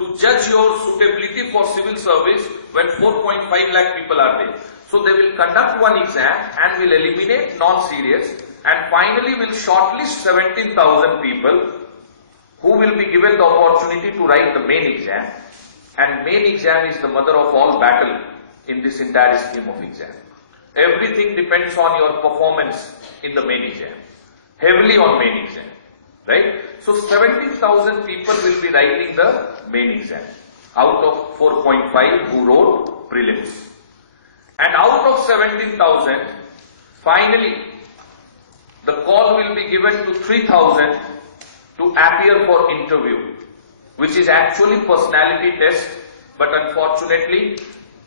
to judge your suitability for civil service when 4.5 lakh people are there. So they will conduct one exam and will eliminate non-serious, and finally will shortlist 17,000 people who will be given the opportunity to write the main exam. And main exam is the mother of all battle in this entire scheme of exam. Everything depends on your performance in the main exam, heavily on main exam, right? So 17,000 people will be writing the main exam out of 4.5 who wrote prelims. And out of 17,000, finally, the call will be given to 3,000 to appear for interview, which is actually personality test, but unfortunately,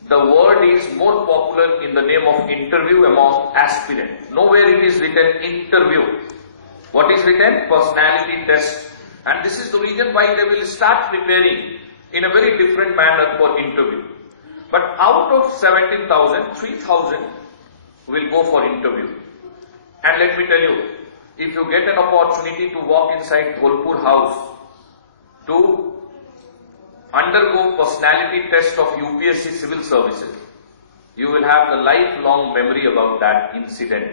the word is more popular in the name of interview among aspirants. Nowhere it is written interview. What is written? Personality test. And this is the reason why they will start preparing in a very different manner for interview. But out of 17,000, 3,000 will go for interview. And let me tell you, if you get an opportunity to walk inside Dholpur house to undergo personality test of UPSC civil services, you will have the lifelong memory about that incident,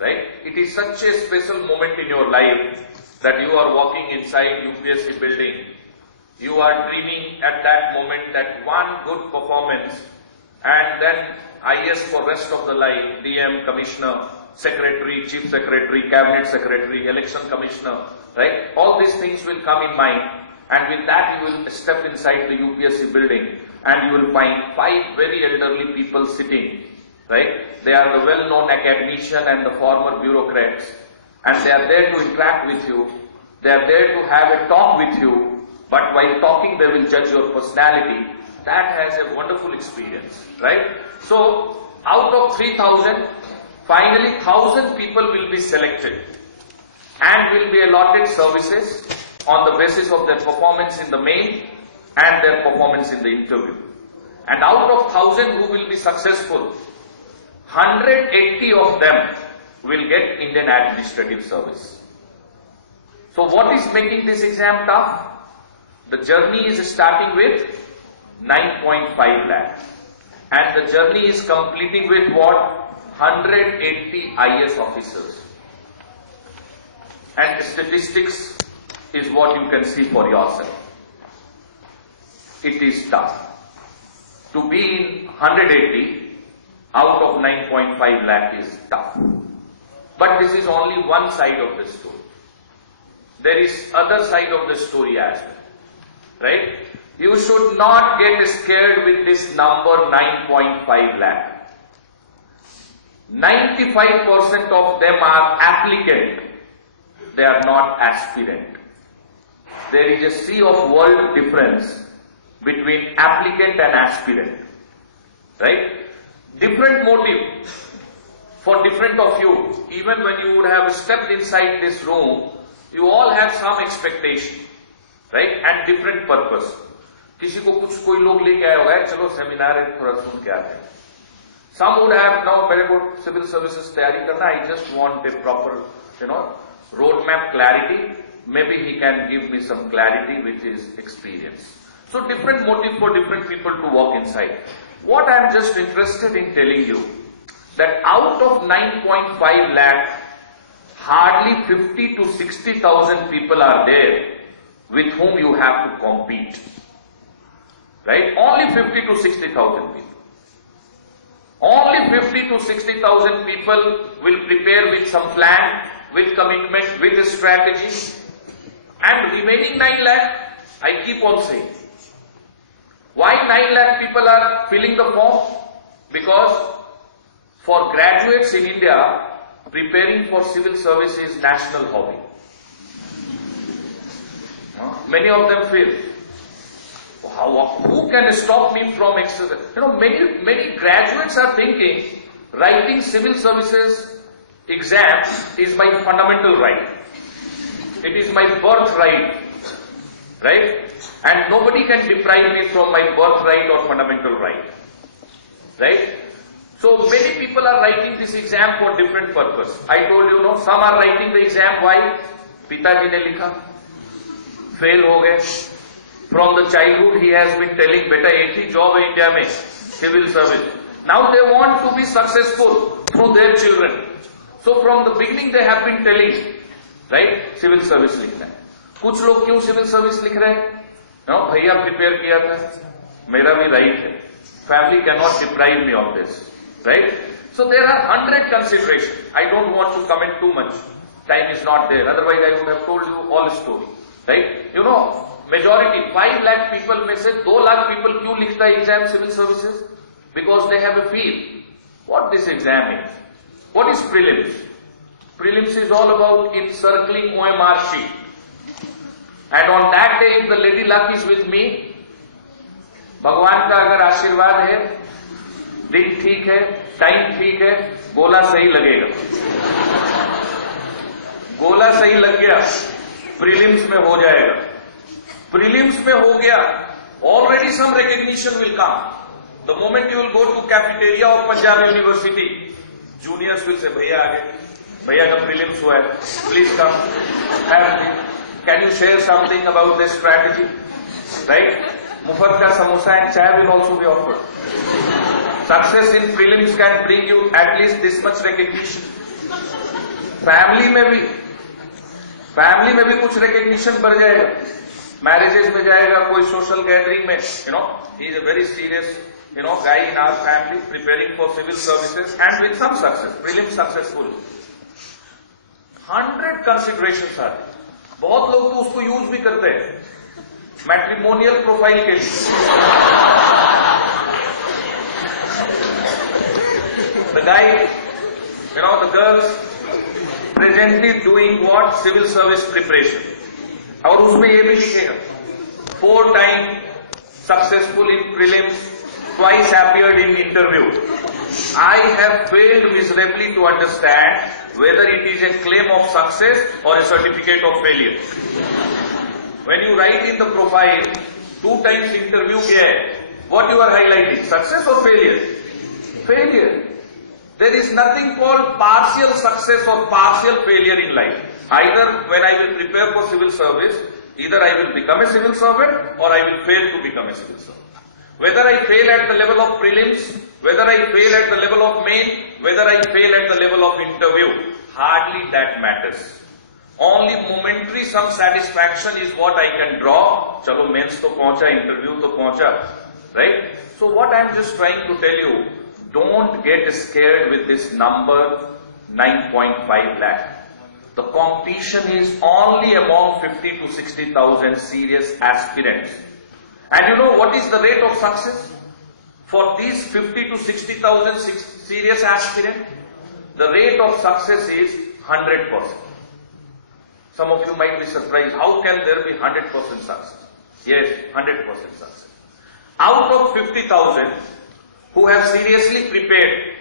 right? It is such a special moment in your life that you are walking inside UPSC building. You are dreaming at that moment that one good performance and then IAS for rest of the life, DM, Commissioner, Secretary, Chief Secretary, Cabinet Secretary, Election Commissioner, right? All these things will come in mind. And with that, you will step inside the UPSC building and you will find 5 very elderly people sitting, right? They are the well-known academician and the former bureaucrats, and they are there to interact with you. They are there to have a talk with you, but while talking, they will judge your personality. That has a wonderful experience, right? So, out of 3,000, finally 1,000 people will be selected and will be allotted services on the basis of their performance in the main and their performance in the interview. And out of 1,000 who will be successful, 180 of them will get Indian administrative service. So what is making this exam tough? The journey is starting with 9.5 lakh. And the journey is completing with what? 180 IAS officers. And statistics is what you can see for yourself. It is tough. To be in 180 out of 9.5 lakh is tough. But this is only one side of the story. There is other side of the story as well, right? You should not get scared with this number 9.5 lakh. 95% of them are applicant. They are not aspirant. There is a sea of world difference between applicant and aspirant, right? Different motive for different of you. Even when you would have stepped inside this room, you all have some expectation, right? And different purpose. किसी को कुछ कोई लोग लेके आया होगा, चलो seminar है थोड़ा सुन के आते हैं. Some would have now मेरे को civil services तैयारी करना. I just want a proper, roadmap clarity. Maybe he can give me some clarity with his experience. So different motive for different people to walk inside. What I am just interested in telling you, that out of 9.5 lakh, hardly 50 to 60,000 people are there with whom you have to compete. Right? Only 50 to 60,000 people. Only 50 to 60,000 people will prepare with some plan, with commitment, with a strategy. And remaining 9 lakh, I keep on saying. Why 9 lakh people are filling the form? Because for graduates in India, preparing for civil service is national hobby. Many of them feel, who can stop me from exercise? Many graduates are thinking writing civil services exams is my fundamental right. It is my birthright, right? And nobody can deprive me from my birthright or fundamental right, right? So many people are writing this exam for different purpose. I told you, some are writing the exam why? पिताजी ने लिखा, fail हो गए, From the childhood, he has been telling, "Beta, एक ही job है India में, civil service." Now they want to be successful through their children. So from the beginning, they have been telling, right, civil service लिखना है. कुछ लोग क्यों civil service लिख रहे हैं? No, भैया prepare किया था, मेरा भी right है. Family cannot deprive me of this, right? So there are 100 considerations. I don't want to comment too much. Time is not there. Otherwise, I would have told you all the story, right? You know, majority 5 lakh people में से 2 lakh people क्यों लिखता है exam civil services? Because they have a feel what this exam is. What is prelims? Prelims is all about encircling OMR sheet. And on that day, if the lady luck is with me, भगवान का अगर आशीर्वाद है, दिन ठीक है, time ठीक है, गोला सही लगेगा. गोला सही लग गया, प्रीलिम्स में हो जाएगा. प्रीलिम्स में हो गया, already some recognition will come. The moment you will go to cafeteria of Panjab University, juniors will say, "Bhaiya आ गए, भैया का प्रीलिम्स हुआ है, please come, can you share something about this strategy?" Right? मुफ्त का samosa and chai will also be offered. Success in prelims can bring you at least this much recognition. Family में भी कुछ recognition बढ़ जाएगा. Marriages में जाएगा, कोई social gathering में, you know, he is a very serious, you know, guy in our family preparing for civil services and with some success, prelims successful. 100 considerations are there. बहुत लोग तो उसको यूज भी करते हैं मैट्रिमोनियल प्रोफाइल के लिए. The guy, you know, the girls presently doing what? Civil service preparation. और उसमें ये भी लिखेगा 4 times successful in prelims, twice appeared in interview. I have failed miserably to understand whether it is a claim of success or a certificate of failure. When you write in the profile 2 times interview किया है, what you are highlighting? Success or failure? Failure. There is nothing called partial success or partial failure in life. Either when I will prepare for civil service, either I will become a civil servant or I will fail to become a civil servant. Whether I fail at the level of prelims, whether I fail at the level of main, whether I fail at the level of interview, hardly that matters. Only momentary some satisfaction is what I can draw. Chalo mains to pahuncha, interview to pahuncha, right? So what I am just trying to tell you, don't get scared with this number 9.5 lakh. The competition is only among 50 to 60,000 serious aspirants. And you know what is the rate of success for these 50 to 60,000 serious aspirants? The rate of success is 100%. Some of you might be surprised, how can there be 100% success? Yes, 100% success. Out of 50,000 who have seriously prepared,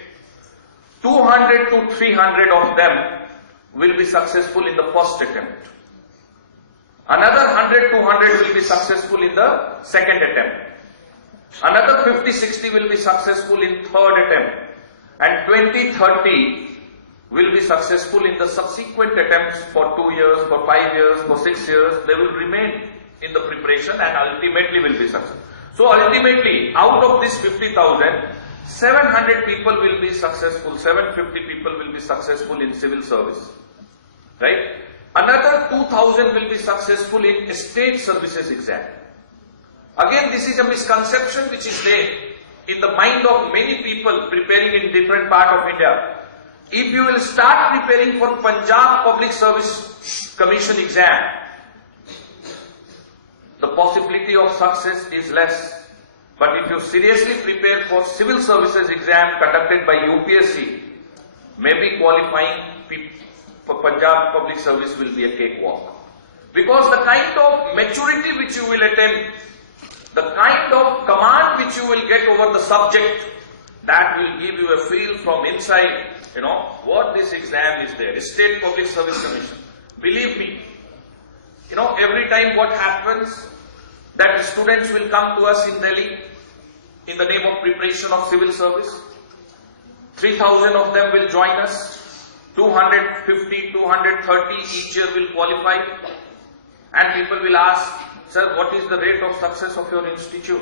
200 to 300 of them will be successful in the first attempt. Another 100, 200 will be successful in the second attempt. Another 50, 60 will be successful in third attempt. And 20, 30 will be successful in the subsequent attempts for 2 years, for 5 years, for 6 years. They will remain in the preparation and ultimately will be successful. So ultimately, out of this 50,000, 700 people will be successful, 750 people will be successful in civil service. Right? Another 2,000 will be successful in state services exam. Again, this is a misconception which is there in the mind of many people preparing in different part of India. If you will start preparing for Panjab Public Service Commission exam, the possibility of success is less. But if you seriously prepare for civil services exam conducted by UPSC, maybe qualifying for Punjab public service will be a cakewalk. Because the kind of maturity which you will attain, the kind of command which you will get over the subject, that will give you a feel from inside, you know, what this exam is there. State Public Service Commission. Believe me, you know, every time what happens, that students will come to us in Delhi in the name of preparation of civil service. 3,000 of them will join us. 250, 230 each year will qualify. And people will ask, sir, what is the rate of success of your institute?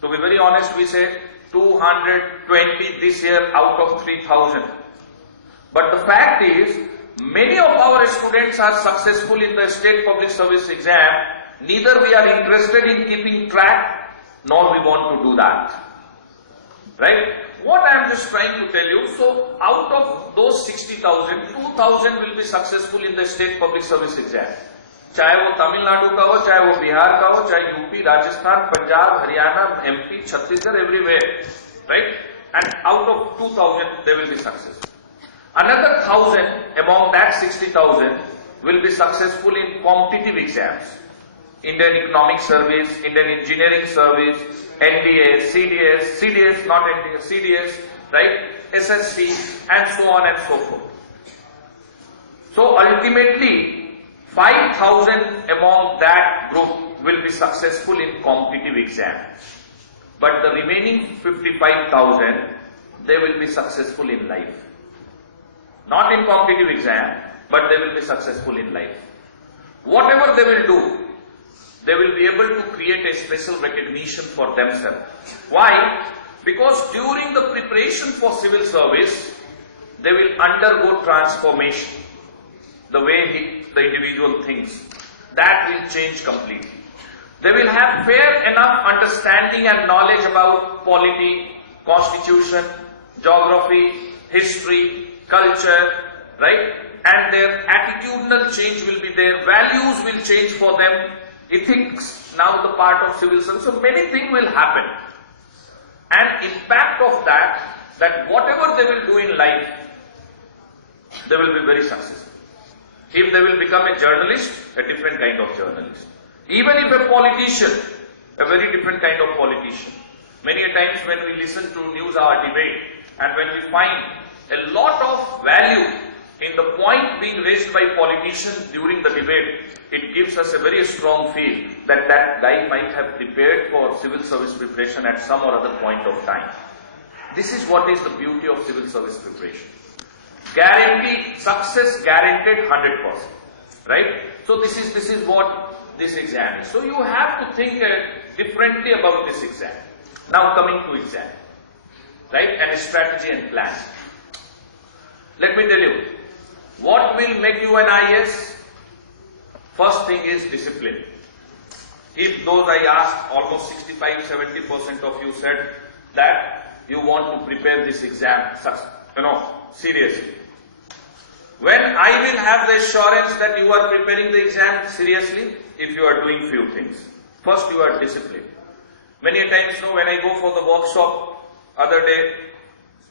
To be very honest, we say 220 this year out of 3,000. But the fact is, many of our students are successful in the state public service exam. Neither we are interested in keeping track, nor we want to do that. Right? What I am just trying to tell you, so out of those 60,000, 2,000 will be successful in the state public service exam. चाहे वो तमिलनाडु का हो, चाहे वो बिहार का हो, चाहे UP, Rajasthan, Punjab, Haryana, MP, Chhattisgarh, everywhere, right? And out of 2,000, they will be successful. Another 1,000 among that 60,000 will be successful in competitive exams. Indian Economic Service, Indian Engineering Service, NDA, CDS, not NDA, CDS, right? SSC, and so on and so forth. So ultimately, 5,000 among that group will be successful in competitive exams. But the remaining 55,000, they will be successful in life. Not in competitive exam, but they will be successful in life. Whatever they will do, they will be able to create a special recognition for themselves. Why? Because during the preparation for civil service, they will undergo transformation. The way the individual thinks, that will change completely. They will have fair enough understanding and knowledge about polity, constitution, geography, history, culture, right? And their attitudinal change will be there, values will change for them, ethics, now the part of civil service. So many things will happen. And impact of that whatever they will do in life, they will be very successful. If they will become a journalist, a different kind of journalist. Even if a politician, a very different kind of politician. Many a times when we listen to news hour debate and when we find a lot of value in the point being raised by politicians during the debate, it gives us a very strong feel that that guy might have prepared for civil service preparation at some or other point of time. This is what is the beauty of civil service preparation. Guaranteed, success guaranteed 100%, right? So this is what this exam is. So you have to think differently about this exam. Now coming to exam, right? And strategy and plan. Let me tell you, what will make you an IAS? First thing is discipline. If those I asked, almost 65-70% of you said that you want to prepare this exam, seriously. When I will have the assurance that you are preparing the exam seriously, if you are doing few things. First, you are disciplined. Many a times, when I go for the workshop, other day,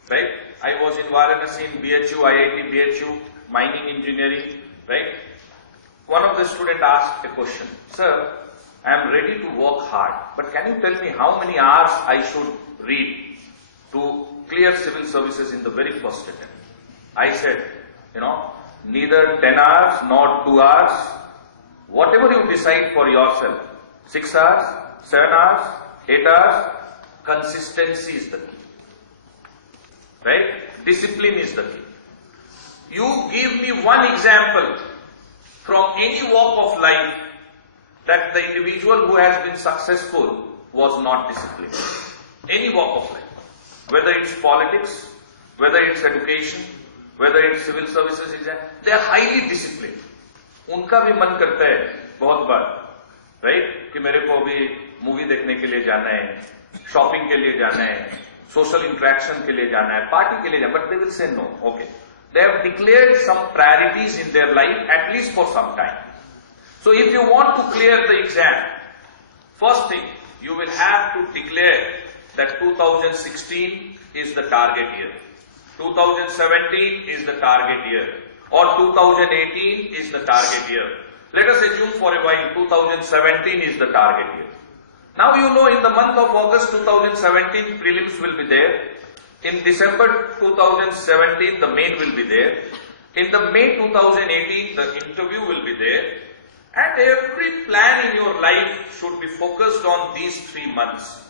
right, I was in Varanasi in BHU, IIT BHU, mining engineering, right. One of the students asked a question, sir, I am ready to work hard, but can you tell me how many hours I should read to clear civil services in the very first attempt? I said, neither 10 hours nor 2 hours, whatever you decide for yourself, 6 hours, 7 hours, 8 hours, consistency is the key. Right? Discipline is the key. You give me one example from any walk of life that the individual who has been successful was not disciplined. Any walk of life. Whether it's politics, whether it's education, whether it's civil services exam, they are highly disciplined. उनका भी मन करता है बहुत बार, right? कि मेरे को अभी मूवी देखने के लिए जाना है, शॉपिंग के लिए जाना है, सोशल इंटरेक्शन के लिए जाना है, पार्टी के लिए जाना है, but they will say no. Okay. They have declared some priorities in their life, at least for some time. So if you want to clear the exam, first thing, you will have to declare that 2016 is the target year. 2017 is the target year, or 2018 is the target year. Let us assume for a while 2017 is the target year. Now in the month of August 2017 prelims will be there. In December 2017 the main will be there. In the May 2018 the interview will be there. And every plan in your life should be focused on these 3 months.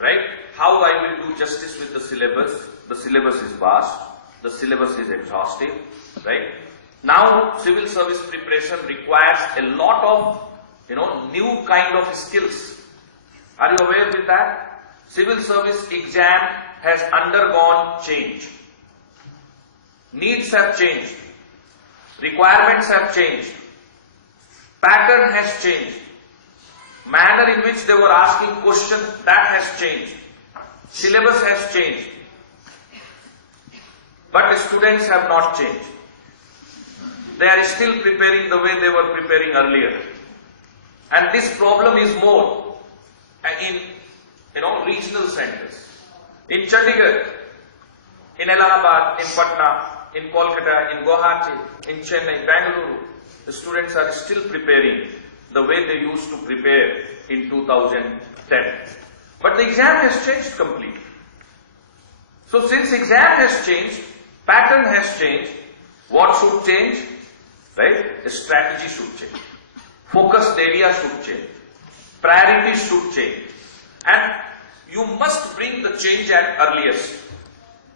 Right? How I will do justice with the syllabus. The syllabus is vast. The syllabus is exhaustive. Right? Now, civil service preparation requires a lot of new kind of skills. Are you aware with that? Civil service exam has undergone change. Needs have changed. Requirements have changed. Pattern has changed. Manner in which they were asking questions, that has changed. Syllabus has changed. But the students have not changed. They are still preparing the way they were preparing earlier. And this problem is more in regional centers. In Chandigarh, in Allahabad, in Patna, in Kolkata, in Guwahati, in Chennai, Bangalore, the students are still preparing the way they used to prepare in 2010. But the exam has changed completely. So since exam has changed, pattern has changed, what should change? Right? The strategy should change. Focused area should change. Priorities should change. And you must bring the change at earliest.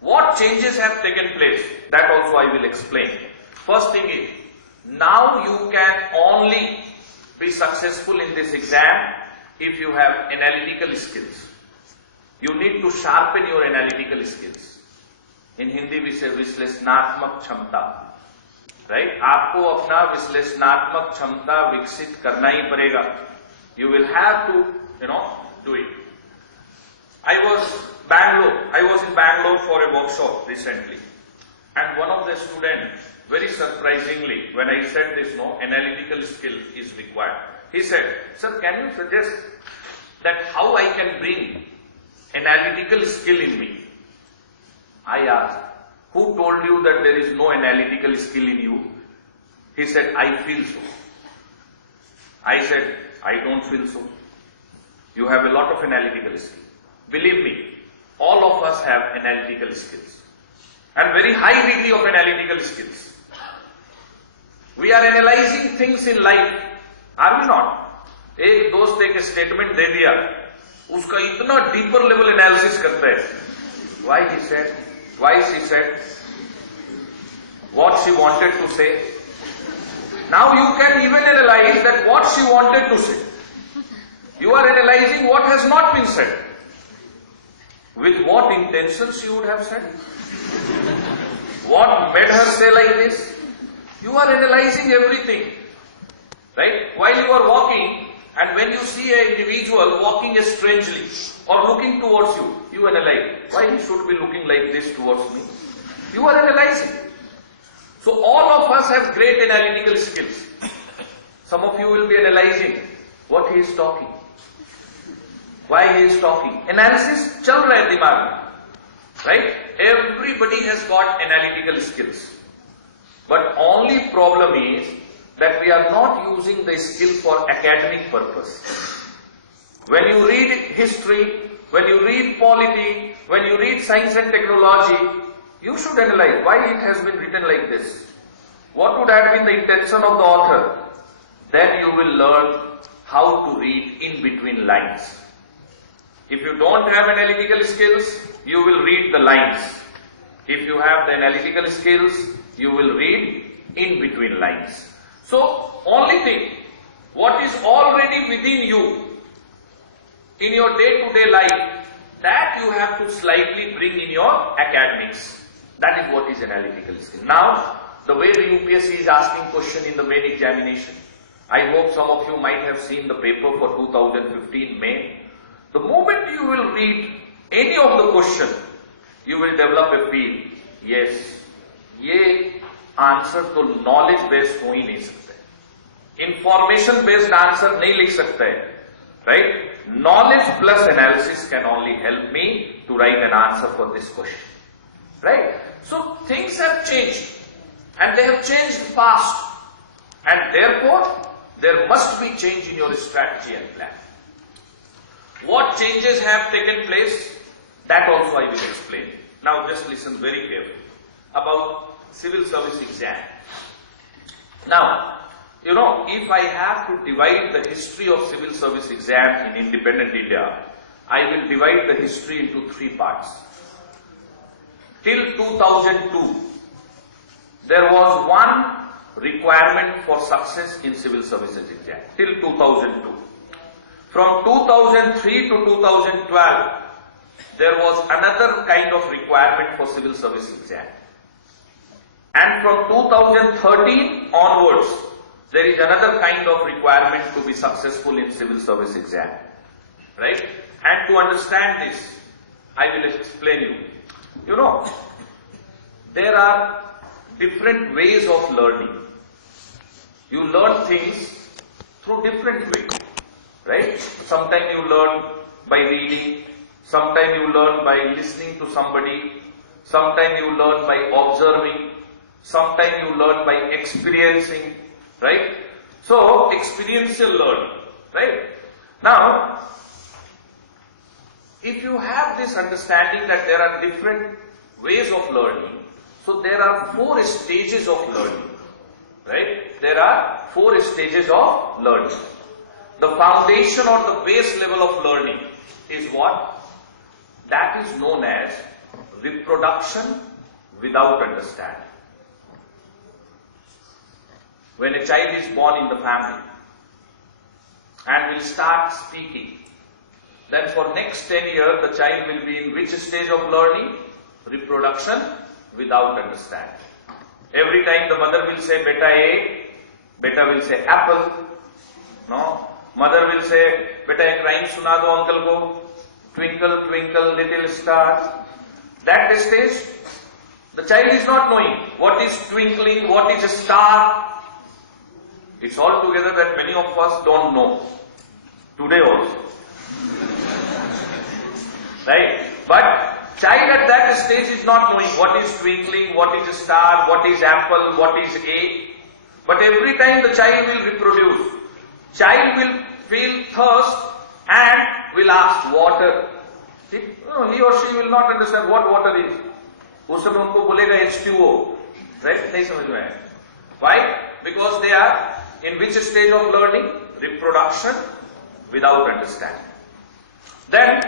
What changes have taken place? That also I will explain. First thing is, now you can only be successful in this exam if you have analytical skills. You need to sharpen your analytical skills. In Hindi we say विश्लेषणात्मक क्षमता. Right? आपको अपना विश्लेषणात्मक क्षमता विकसित करना ही पड़ेगा. You will have to, do it. I was in Bangalore for a workshop recently, and one of the students, very surprisingly, when I said this, analytical skill is required, he said, "Sir, can you suggest that how I can bring analytical skill in me?" I asked, "Who told you that there is no analytical skill in you?" He said, "I feel so." I said, "I don't feel so. You have a lot of analytical skill. Believe me, all of us have analytical skills. And very high degree of analytical skills. We are analyzing things in life. Are we not? एक दोस्त एक statement दे दिया, उसका इतना deeper level analysis करता है. Why he said, why she said, what she wanted to say. Now you can even analyze that what she wanted to say. You are analyzing what has not been said. With what intention she would have said it. What made her say like this? You are analyzing everything. Right? While you are walking, and when you see an individual walking strangely or looking towards you, you analyze. Why he should be looking like this towards me? You are analyzing. So all of us have great analytical skills. Some of you will be analyzing what he is talking. Why he is talking. Analysis chal raha hai dimag mein. Right? Everybody has got analytical skills. But only problem is that we are not using the skill for academic purpose. When you read history, when you read polity, when you read science and technology, you should analyze why it has been written like this. What would have been the intention of the author? Then you will learn how to read in between lines. If you don't have analytical skills, you will read the lines. If you have the analytical skills, you will read in between lines. So, only thing, what is already within you, in your day-to-day life, that you have to slightly bring in your academics. That is what is analytical skill. Now, the way the UPSC is asking question in the main examination, I hope some of you might have seen the paper for 2015 May. The moment you will read any of the question, you will develop a feel. Yes, ये answer तो knowledge based हो ही नहीं सकता है, information based answer नहीं लिख सकता है, right? Knowledge plus analysis can only help me to write an answer for this question, right? So things have changed and they have changed fast and therefore there must be change in your strategy and plan. What changes have taken place? That also I will explain. Now just listen very carefully about civil service exam. Now, if I have to divide the history of civil service exam in independent India, I will divide the history into 3 parts. Till 2002, there was one requirement for success in civil services exam till 2002. From 2003 to 2012, there was another kind of requirement for civil service exam. And from 2013 onwards, there is another kind of requirement to be successful in civil service exam. Right? And to understand this, I will explain you. You know, there are different ways of learning. You learn things through different ways. Right? Sometimes you learn by reading, sometimes you learn by listening to somebody, sometimes you learn by observing, sometimes you learn by experiencing, right? So, experiential learning, right? Now, if you have this understanding that there are different ways of learning, so there are 4 stages of learning, right? There are 4 stages of learning. The foundation or the base level of learning is what? That is known as reproduction without understanding. When a child is born in the family and will start speaking, then for next 10 years the child will be in which stage of learning? Reproduction without understanding. Every time the mother will say beta A, beta will say apple. No? Mother will say, beta ek rhyme suna do uncle ko, twinkle twinkle little star. That stage, the child is not knowing what is twinkling, what is a star. It's all together that many of us don't know. Today also. Right? But child at that stage is not knowing what is twinkling, what is a star, what is apple, what is A. But every time the child will reproduce, child will feel thirst and will ask water. He or she will not understand what water is. उस समय उनको बोलेगा H2O. Right? नहीं समझ में आया. Why? Because they are in which stage of learning? Reproduction without understanding. Then,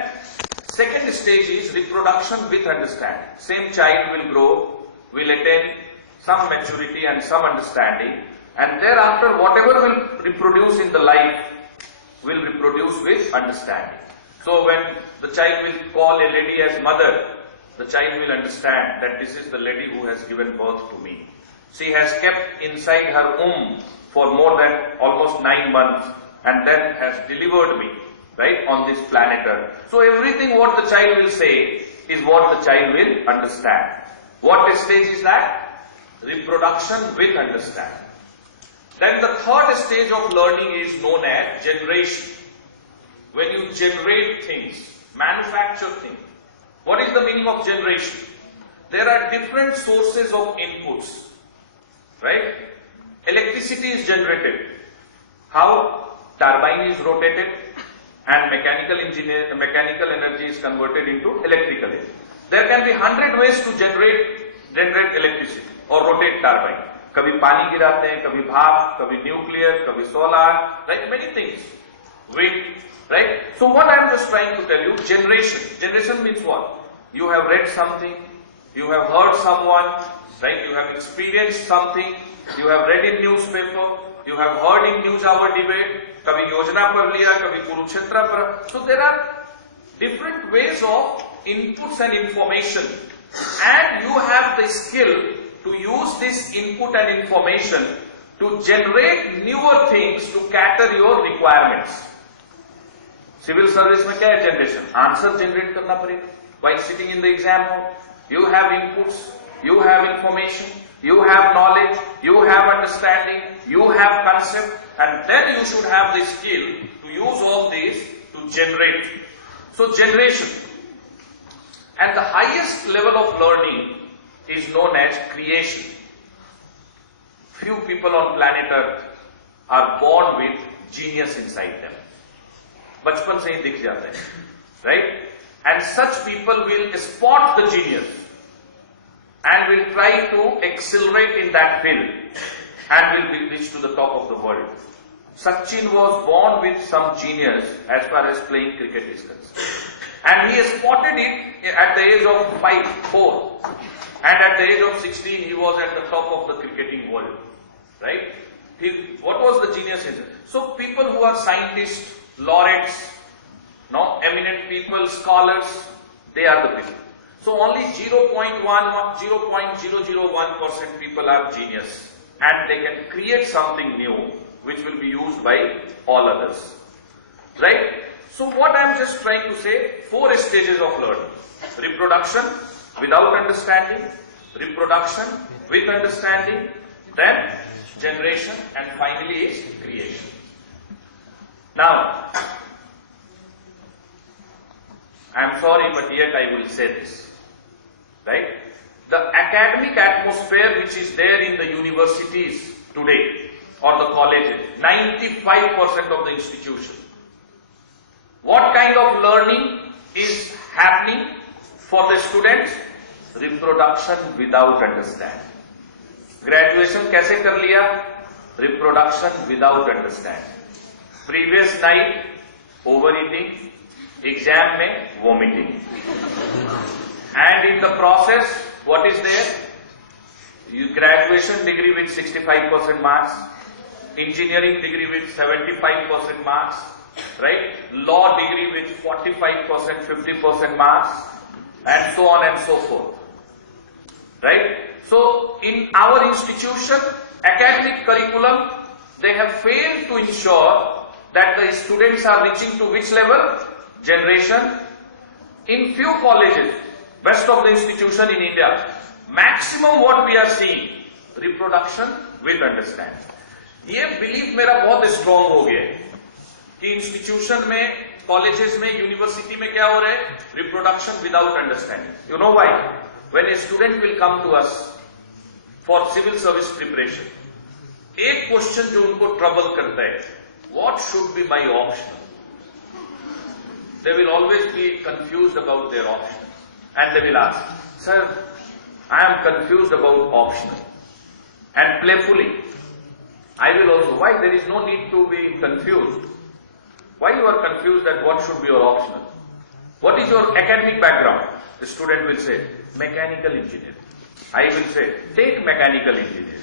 second stage is reproduction with understanding. Same child will grow, will attain some maturity and some understanding, and thereafter whatever will reproduce in the life will reproduce with understanding. So when the child will call a lady as mother, the child will understand that this is the lady who has given birth to me. She has kept inside her womb for more than almost 9 months and then has delivered me, right, on this planet Earth. So everything what the child will say is what the child will understand. What stage is that? Reproduction with understanding. Then the third stage of learning is known as generation. When you generate things, manufacture things. What is the meaning of generation? There are different sources of inputs, right? Electricity is generated. How? Turbine is rotated and mechanical energy is converted into electrical energy. There can be 100 ways to generate electricity or rotate turbine. कभी पानी गिराते हैं, कभी भाप, कभी nuclear, कभी solar, right? Many things. Wind, right? So what I am just trying to tell you, generation. Generation means what? You have read something, you have heard someone, right? You have experienced something, you have read in newspaper, you have heard in news hour debate, कभी योजना पर लिया, कभी कुरुक्षेत्र पर. So there are different ways of inputs and information, and you have the skill to use this input and information to generate newer things to cater your requirements. Civil service में क्या है generation? Answer generate करना पड़ेगा. While sitting in the exam hall, you have inputs, you have information, you have knowledge, you have understanding, you have concept, and then you should have the skill to use all these to generate. So generation. And the highest level of learning is known as creation. Few people on planet Earth are born with genius inside them. बचपन से ही दिख जाते हैं, right? And such people will spot the genius and will try to accelerate in that field and will reach to the top of the world. Sachin was born with some genius as far as playing cricket is concerned. And he spotted it at the age of 4. And at the age of 16, he was at the top of the cricketing world. right? What was the genius in it? So people who are scientists, laureates, no, eminent people, scholars, they are the people. So only 0.001% people are genius, and they can create something new which will be used by all others, right? So what I am just trying to say, 4 stages of learning: reproduction without understanding, reproduction with understanding, then generation, and finally is creation. Now, I am sorry, but yet I will say this, right? The academic atmosphere which is there in the universities today or the colleges, 95% of the institution, what kind of learning is happening for the students? Reproduction without understanding. Graduation कैसे कर लिया? Reproduction without understanding. Previous night overeating, exam में vomiting, and in the process what is there? Graduation degree with 65% marks, engineering degree with 75% marks, right? Law degree with 45%, 50% marks, and so on and so forth, right? So in our institution, academic curriculum, they have failed to ensure that the students are reaching to which level? Generation. In few colleges, best of the institution in India, maximum what we are seeing, reproduction with understanding. ये belief मेरा बहुत strong हो गया है कि institution में, colleges में, university में क्या हो रहा है? Reproduction without understanding. You know why? When a student will come to us for civil service preparation, एक क्वेश्चन जो उनको ट्रबल करता है, what should be my option? They will always be confused about their option, and they will ask, sir, I am confused about optional. And playfully, I will also, why? There is no need to be confused. Why you are confused at what should be your optional? What is your academic background? The student will say, mechanical engineering. I will say, take mechanical engineering.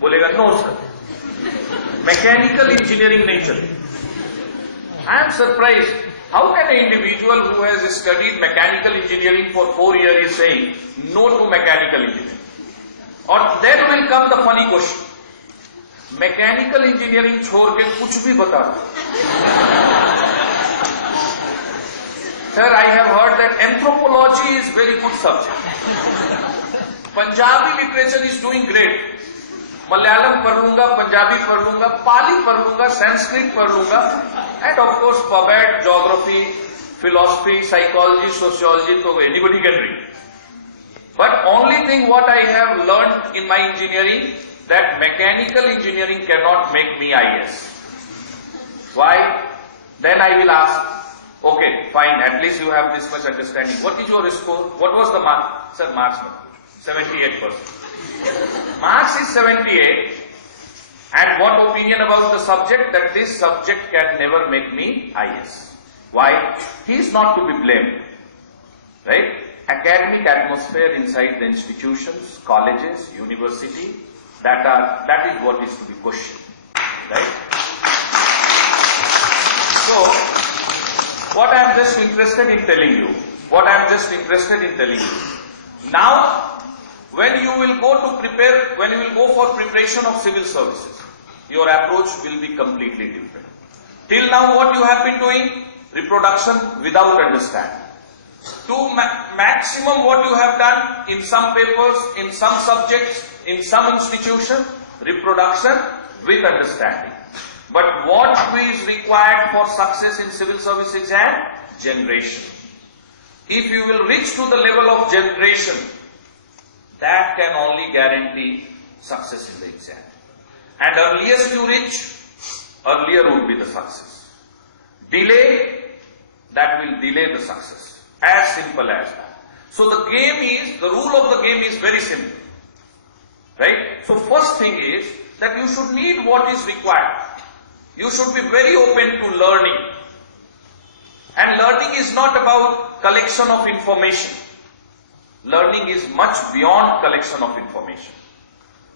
बोलेगा, no sir, mechanical engineering नहीं चले. I am surprised. How can an individual who has studied mechanical engineering for 4 years is saying no to mechanical engineering? Or then will come the funny question. Mechanical engineering छोड़ के कुछ भी बता. Sir, I have heard that anthropology is very good subject. Punjabi literature is doing great. Malayalam पढ़ लूंगा, Punjabi पढ़ लूंगा, Pali पढ़ लूंगा, Sanskrit पढ़ लूंगा, and of course PubMed, geography, philosophy, psychology, sociology, so anybody can read. But only thing what I have learned in my engineering, that mechanical engineering cannot make me IAS. Why? Then I will ask, okay, fine, at least you have this much understanding. What is your score? What was the mark? Sir, marks 78%. Marks is 78, and what opinion about the subject? That this subject can never make me IAS. Why? He is not to be blamed, right? Academic atmosphere inside the institutions, colleges, university, that is what is to be questioned, right? So, what I am just interested in telling you, now, when you will go for preparation of civil services, your approach will be completely different. Till now, what you have been doing? Reproduction without understanding. To maximum what you have done in some papers, in some subjects, in some institution, reproduction with understanding. But what is required for success in civil service exam? Generation. If you will reach to the level of generation, that can only guarantee success in the exam. And earliest you reach, earlier would be the success. Delay, that will delay the success. As simple as that. So the rule of the game is very simple. Right? So first thing is that you should need what is required. You should be very open to learning. And learning is not about collection of information. Learning is much beyond collection of information.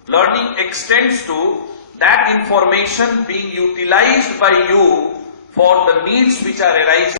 Learning extends to that information being utilized by you for the needs which are arising